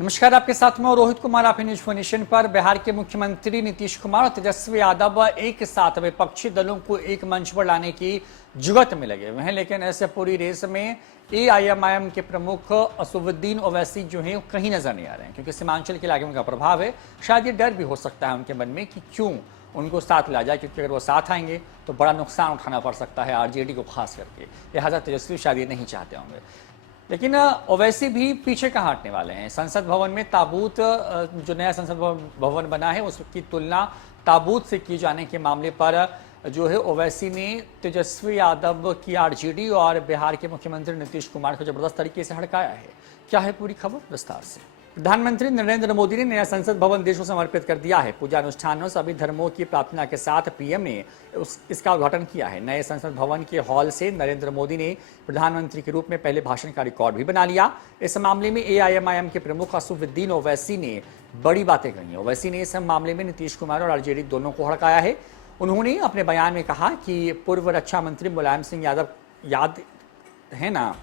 नमस्कार, आपके साथ में रोहित कुमार। आप न्यूज फोनेशन पर। बिहार के मुख्यमंत्री नीतीश कुमार और तेजस्वी यादव एक साथ विपक्षी दलों को एक मंच पर लाने की जुगत में लगे हुए हैं, लेकिन ऐसे पूरी रेस में एआईएमआईएम के प्रमुख असदुद्दीन ओवैसी जो है कहीं नजर नहीं आ रहे हैं, क्योंकि सीमांचल के इलाके में उनका प्रभाव है। शायद ये डर भी हो सकता है उनके मन में कि क्यों उनको साथ ला जाए, क्योंकि अगर वो साथ आएंगे तो बड़ा नुकसान उठाना पड़ सकता है आरजेडी को खास करके। लिहाजा तेजस्वी शायद ये नहीं चाहते होंगे, लेकिन ओवैसी भी पीछे कहाँ हटने वाले हैं। संसद भवन में ताबूत, जो नया संसद भवन बना है उसकी तुलना ताबूत से की जाने के मामले पर जो है ओवैसी ने तेजस्वी यादव की आरजेडी और बिहार के मुख्यमंत्री नीतीश कुमार को जबरदस्त तरीके से हड़काया है। क्या है पूरी खबर, विस्तार से। प्रधानमंत्री नरेंद्र मोदी ने नया संसद भवन देश को समर्पित कर दिया है। पूजा अनुष्ठानों सभी धर्मों की प्रार्थना के साथ पीएम ने इसका उद्घाटन किया है। नए संसद भवन के हॉल से नरेंद्र मोदी ने प्रधानमंत्री के रूप में पहले भाषण का रिकॉर्ड भी बना लिया। इस मामले में एआईएमआईएम के प्रमुख असदुद्दीन ओवैसी ने बड़ी बातें कही। ओवैसी ने इस मामले में नीतीश कुमार और आरजेडी दोनों को हड़काया है। उन्होंने अपने बयान में कहा कि पूर्व रक्षा मंत्री मुलायम सिंह यादव, याद है ना,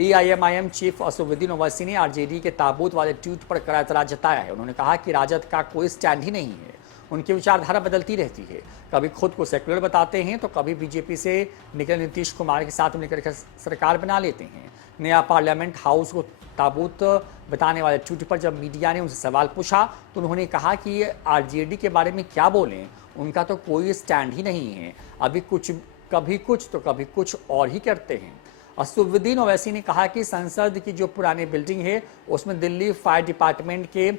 एआईएमआईएम चीफ असदुद्दीन ओवैसी ने आरजेडी के ताबूत वाले ट्वीट पर कड़ा एतराज जताया है। उन्होंने कहा कि राजद का कोई स्टैंड ही नहीं है, उनकी विचारधारा बदलती रहती है। कभी खुद को सेक्युलर बताते हैं तो कभी बीजेपी से निकले नीतीश कुमार के साथ मिलकर सरकार बना लेते हैं। नया पार्लियामेंट हाउस को ताबूत बताने वाले ट्वीट पर जब मीडिया ने उनसे सवाल पूछा तो उन्होंने कहा कि आरजेडी के बारे में क्या बोलें, उनका तो कोई स्टैंड ही नहीं है। कभी कुछ तो कभी कुछ और ही करते हैं। असदुद्दीन ओवैसी ने कहा कि संसद की जो पुरानी बिल्डिंग है उसमें दिल्ली फायर डिपार्टमेंट के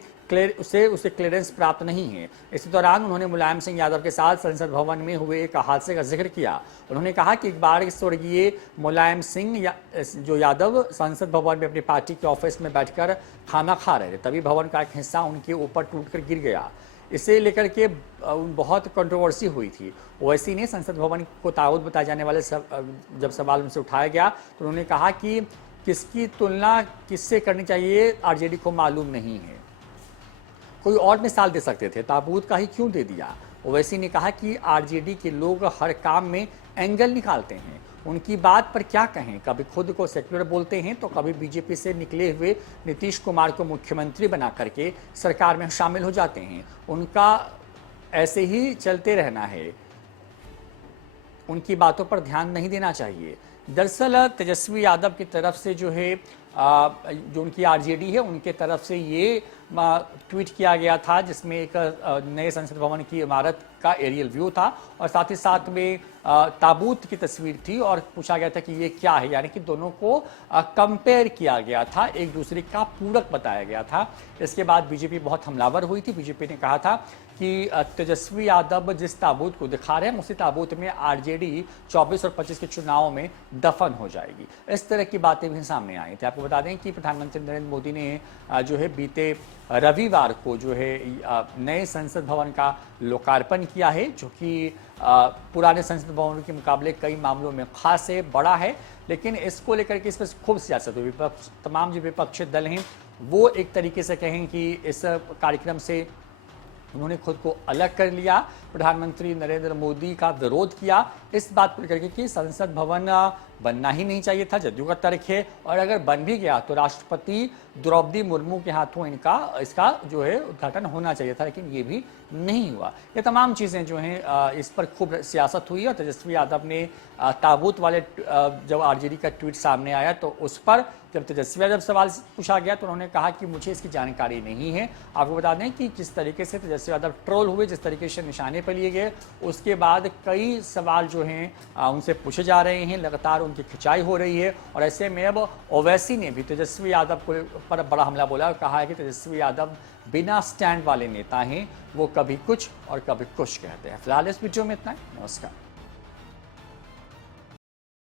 उसे क्लियरेंस प्राप्त नहीं है। इसी दौरान उन्होंने मुलायम सिंह यादव के साथ संसद भवन में हुए एक हादसे का जिक्र किया। उन्होंने कहा कि एक बार स्वर्गीय मुलायम सिंह जो यादव संसद भवन में अपनी पार्टी के ऑफिस में बैठकर खाना खा रहे थे, तभी भवन का एक हिस्सा उनके ऊपर टूटकर गिर गया। इसे लेकर के बहुत कंट्रोवर्सी हुई थी। ओवैसी ने संसद भवन को ताबूत बताए जाने वाले जब सवाल उनसे उठाया गया तो उन्होंने कहा कि किसकी तुलना किससे करनी चाहिए आरजेडी को मालूम नहीं है। कोई और मिसाल दे सकते थे, ताबूत का ही क्यों दे दिया। ओवैसी ने कहा कि आरजेडी के लोग हर काम में एंगल निकालते हैं, उनकी बात पर क्या कहें। कभी खुद को सेक्युलर बोलते हैं तो कभी बीजेपी से निकले हुए नीतीश कुमार को मुख्यमंत्री बना करके सरकार में शामिल हो जाते हैं। उनका ऐसे ही चलते रहना है, उनकी बातों पर ध्यान नहीं देना चाहिए। दरअसल तेजस्वी यादव की तरफ से जो है जो उनकी आरजेडी है उनके तरफ से ये ट्वीट किया गया था, जिसमें एक नए संसद भवन की इमारत का एरियल व्यू था और साथ ही साथ में ताबूत की तस्वीर थी और पूछा गया था कि ये क्या है, यानी कि दोनों को कंपेयर किया गया था, एक दूसरे का पूरक बताया गया था। इसके बाद बीजेपी बहुत हमलावर हुई थी। बीजेपी ने कहा था कि तेजस्वी यादव जिस ताबूत को दिखा रहे हैं उसी ताबूत में आरजेडी 24 और 25 के चुनाव में दफन हो जाएगी। इस तरह की बातें भी सामने आई थी। आपको बता दें कि प्रधानमंत्री नरेंद्र मोदी ने जो है बीते रविवार को जो है नए संसद भवन का लोकार्पण किया है, जो कि पुराने संसद भवन के मुकाबले कई मामलों में खास है, बड़ा है। लेकिन इसको लेकर के इस पर खूब सियासत हुई। तमाम जो विपक्षी दल हैं वो एक तरीके से कहें कि इस कार्यक्रम से उन्होंने खुद को अलग कर लिया, प्रधानमंत्री नरेंद्र मोदी का विरोध किया इस बात पर करके कि संसद भवन बनना ही नहीं चाहिए था। जदयू का तर्क है, और अगर बन भी गया तो राष्ट्रपति द्रौपदी मुर्मू के हाथों इसका जो है उद्घाटन होना चाहिए था, लेकिन ये भी नहीं हुआ। ये तमाम चीज़ें जो हैं इस पर खूब सियासत हुई और तेजस्वी यादव ने ताबूत वाले जब आरजेडी का ट्वीट सामने आया तो उस पर जब तेजस्वी यादव सवाल पूछा गया तो उन्होंने कहा कि मुझे इसकी जानकारी नहीं है। आपको बता दें कि जिस तरीके से तेजस्वी यादव ट्रोल हुए, जिस तरीके से निशाने पर लिए गए, उसके बाद कई सवाल जो हैं उनसे पूछे जा रहे हैं, लगातार उनकी खिंचाई हो रही है। और ऐसे में अब ओवैसी ने भी तेजस्वी यादव पर बड़ा हमला बोला और कहा है कि तेजस्वी यादव बिना स्टैंड वाले नेता हैं, वो कभी कुछ और कभी कुछ कहते हैं। फिलहाल इस वीडियो में इतना ही। नमस्कार।